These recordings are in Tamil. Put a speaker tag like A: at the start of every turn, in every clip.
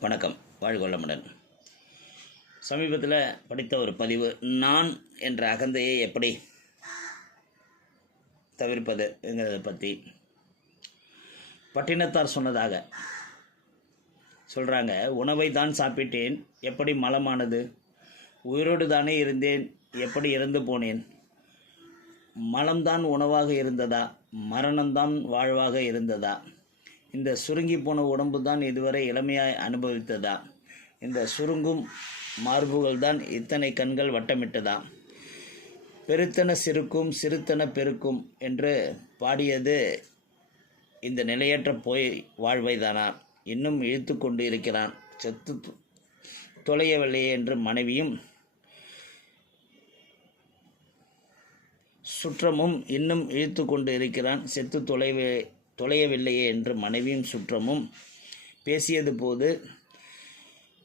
A: வணக்கம். வாழ்க சமீபத்தில் படித்த ஒரு பதிவு நான் என்ற அகந்தையை எப்படி தவிர்ப்பதுங்கிறத பற்றி பட்டினத்தார் சொன்னதாக சொல்கிறாங்க உணவை தான் சாப்பிட்டேன். எப்படி மலமானது? உயிரோடு தானே இருந்தேன். எப்படி இறந்து போனேன்? மலம்தான் உணவாக இருந்ததா? மரணம்தான் வாழ்வாக இருந்ததா? இந்த சுருங்கி போன உடம்பு தான் இதுவரை இளமையாய் அனுபவித்ததா? இந்த சுருங்கும் மார்புகள் தான் இத்தனை கண்கள் வட்டமிட்டதா? பெருத்தன சிறுக்கும் சிறுத்தன பெருக்கும் என்று பாடியது இந்த நிலையற்ற போய் வாழ்வைதானா? இன்னும் இழுத்து கொண்டு இருக்கிறான். செத்து தொலையவில்லையே என்று மனைவியும் சுற்றமும் இன்னும் இழுத்து கொண்டு இருக்கிறான். செத்து தொலைவே தொலையவில்லையே என்று மனைவியும் சுற்றமும் பேசியது போது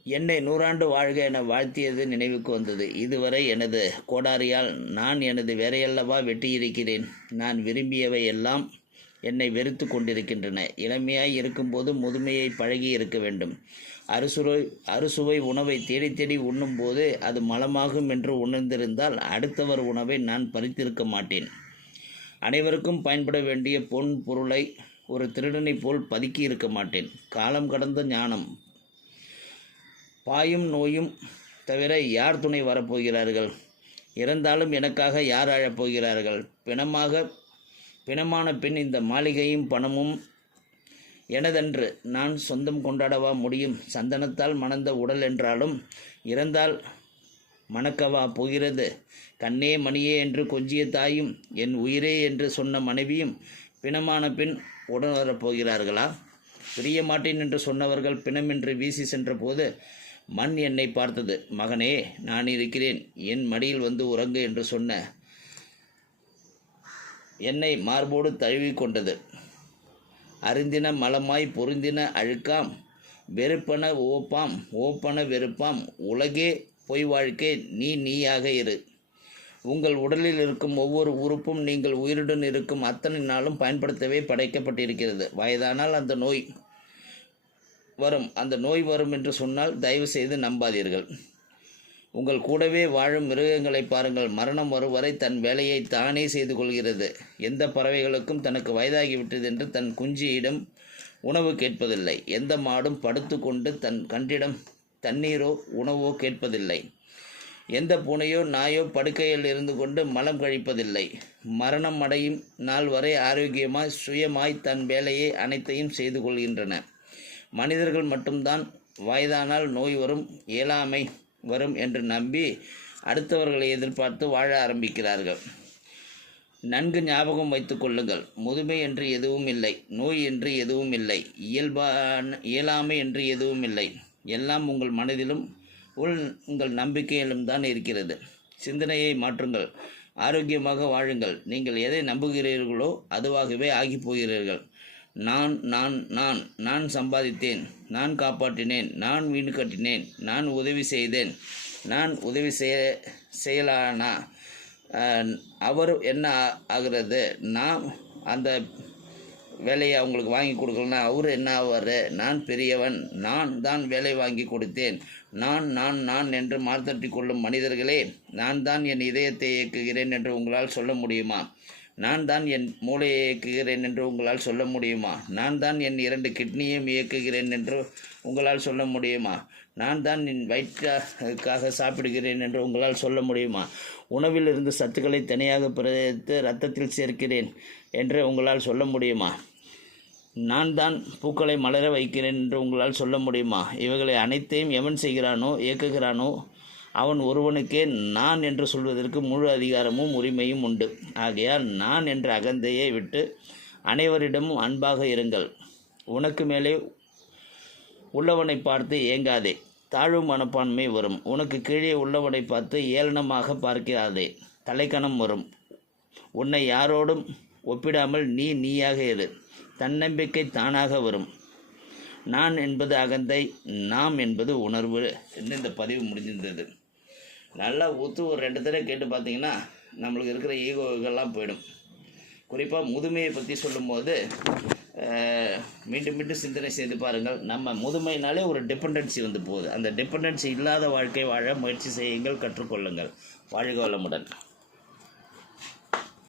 A: என்னை நூறாண்டு வாழ்க என வாழ்த்தியது நினைவுக்கு வந்தது. இதுவரை எனது கோடாரியால் நான் எனது வேறையல்லவா வெட்டியிருக்கிறேன். நான் விரும்பியவை எல்லாம் என்னை வெறுத்து கொண்டிருக்கின்றன. இளமையாய் இருக்கும்போது முதுமையை பழகி இருக்க வேண்டும். அறுசுவை அறுசுவை உணவை தேடி தேடி உண்ணும்போது அது மலமாகும் என்று உணர்ந்திருந்தால் அடுத்தவர் உணவை நான் பறித்திருக்க மாட்டேன். அனைவருக்கும் பயன்பட வேண்டிய பொன் பொருளை ஒரு திருடனைப் போல் பதுக்கி இருக்க மாட்டேன். காலம் கடந்த ஞானம். பாயும் நோயும் தவிர யார் துணை வரப்போகிறார்கள் இறந்தாலும் எனக்காக யார் அழப்போகிறார்கள் பிணமாக பிணமான பின் இந்த மாளிகையும் பணமும் எனதன்று நான் சொந்தம் கொண்டாடவா முடியும்? சந்தனத்தால் மணந்த உடல் என்றாலும் இறந்தால் மணக்கவா போகிறது? கண்ணே மணியே என்று கொஞ்சிய தாயும் என் உயிரே என்று சொன்ன மனைவியும் பிணமான பின் உடனரப் போகிறார்களா? பிரிய மாட்டேன் என்று சொன்னவர்கள் பிணமென்று வீசி சென்றபோது மண் என்னை பார்த்தது. மகனே நான் இருக்கிறேன். என் மடியில் வந்து உறங்கு என்று சொன்ன என்னை மார்போடு தழுவி கொண்டது. அருந்தின மலமாய் பொருந்தின அழுக்காம் வெறுப்பன ஓப்பாம் ஓப்பன வெறுப்பாம் உலகே பொய் வாழ்க்கை நீ நீயாக இரு. உங்கள் உடலில் இருக்கும் ஒவ்வொரு உறுப்பும் நீங்கள் உயிருடன் இருக்கும் அத்தனை நாளும் பயன்படுத்தவே படைக்கப்பட்டிருக்கிறது. வயதானால் அந்த நோய் வரும். அந்த நோய் வரும் என்று சொன்னால் தயவு செய்து நம்பாதீர்கள். உங்கள் கூடவே வாழும் மிருகங்களை பாருங்கள். மரணம் வரும் வரை தன் வேலையை தானே செய்து கொள்கிறது. எந்த பறவைகளுக்கும் தனக்கு வயதாகிவிட்டது என்று தன் குஞ்சியிடம் உணவு கேட்பதில்லை. எந்த மாடும் படுத்துக்கொண்டு தன் கன்றிடம் தண்ணீரோ உணவோ கேட்பதில்லை. எந்த பூனையோ நாயோ படுக்கையில் இருந்து கொண்டு மலம் கழிப்பதில்லை. மரணம் அடையும் நாள் வரை ஆரோக்கியமாய் சுயமாய் தன் வேலையை அனைத்தையும் செய்து கொள்கின்றன. மனிதர்கள் மட்டும்தான் வயதானால் நோய் வரும் இயலாமை வரும் என்று நம்பி அடுத்தவர்களை எதிர்பார்த்து வாழ ஆரம்பிக்கிறார்கள். நன்கு ஞாபகம் வைத்து கொள்ளுங்கள். முதுமை என்று எதுவும் இல்லை நோய் என்று எதுவும் இல்லை இயல்பான இயலாமை என்று எதுவும் இல்லை. எல்லாம் உங்கள் மனதிலும் உள் உங்கள் நம்பிக்கையிலும் தான் இருக்கிறது. சிந்தனையை மாற்றுங்கள். ஆரோக்கியமாக வாழுங்கள். நீங்கள் எதை நம்புகிறீர்களோ அதுவாகவே ஆகிப் போகிறீர்கள். நான் நான் நான் நான் சம்பாதித்தேன். நான் காப்பாற்றினேன். நான் வீடு கட்டினேன். நான் உதவி செய்தேன். நான் உதவி செய்ய செய்யலானா? அவர் என்ன ஆ- ஆகிறது? நான் அந்த வேலையை அவங்களுக்கு வாங்கி கொடுக்கலனா அவர் என்ன ஆவார்? நான் பெரியவன். நான் தான் வேலை வாங்கி கொடுத்தேன். நான் நான் நான் என்று மார்த்தட்டி கொள்ளும் மனிதர்களே நான் தான் என் இதயத்தை இயக்குகிறேன் என்று உங்களால் சொல்ல முடியுமா? நான் தான் என் மூளையை இயக்குகிறேன் என்று உங்களால் சொல்ல முடியுமா? நான் தான் என் இரண்டு கிட்னியையும் இயக்குகிறேன் என்று உங்களால் சொல்ல முடியுமா? நான் தான் என் வயிற்றுக்காக சாப்பிடுகிறேன் என்று உங்களால் சொல்ல முடியுமா? உணவில் இருந்து சத்துக்களை தனியாக பிரித்து ரத்தத்தில் சேர்க்கிறேன் என்று உங்களால் சொல்ல முடியுமா? நான் தான் பூக்களை மலர வைக்கிறேன் என்று உங்களால் சொல்ல முடியுமா? இவைகளை அனைத்தையும் எவன் செய்கிறானோ இயக்குகிறானோ அவன் ஒருவனுக்கே நான் என்று சொல்வதற்கு முழு அதிகாரமும் உரிமையும் உண்டு. ஆகையால் நான் என்ற அகந்தையை விட்டு அனைவரிடமும் அன்பாக இருங்கள். உனக்கு மேலே உள்ளவனை பார்த்து ஏங்காதே. தாழ்வு மனப்பான்மை வரும். உனக்கு கீழே உள்ளவனை பார்த்து ஏளனமாக பார்க்கிறாதே தலைக்கணம் வரும். உன்னை யாரோடும் ஒப்பிடாமல் நீ நீயாக இரு தன்னம்பிக்கை தானாக வரும். நான் என்பது அகந்தை நாம் என்பது உணர்வு என்று இந்த பதிவு முடிஞ்சிருந்தது. நல்லா ஊற்று ஒரு ரெண்டு தடவை கேட்டு பார்த்தீங்கன்னா நம்மளுக்கு இருக்கிற ஈகோகள்லாம் போயிடும். குறிப்பாக முதுமையை பற்றி சொல்லும்போது மீண்டும் மீண்டும் சிந்தனை செய்து பாருங்கள். நம்ம முதுமைனாலே ஒரு டிபெண்டன்சி வந்து போகுது. அந்த டிபெண்டன்சி இல்லாத வாழ்க்கை வாழ முயற்சி செய்யுங்கள் கற்றுக்கொள்ளுங்கள். வாழ்க வளமுடன்.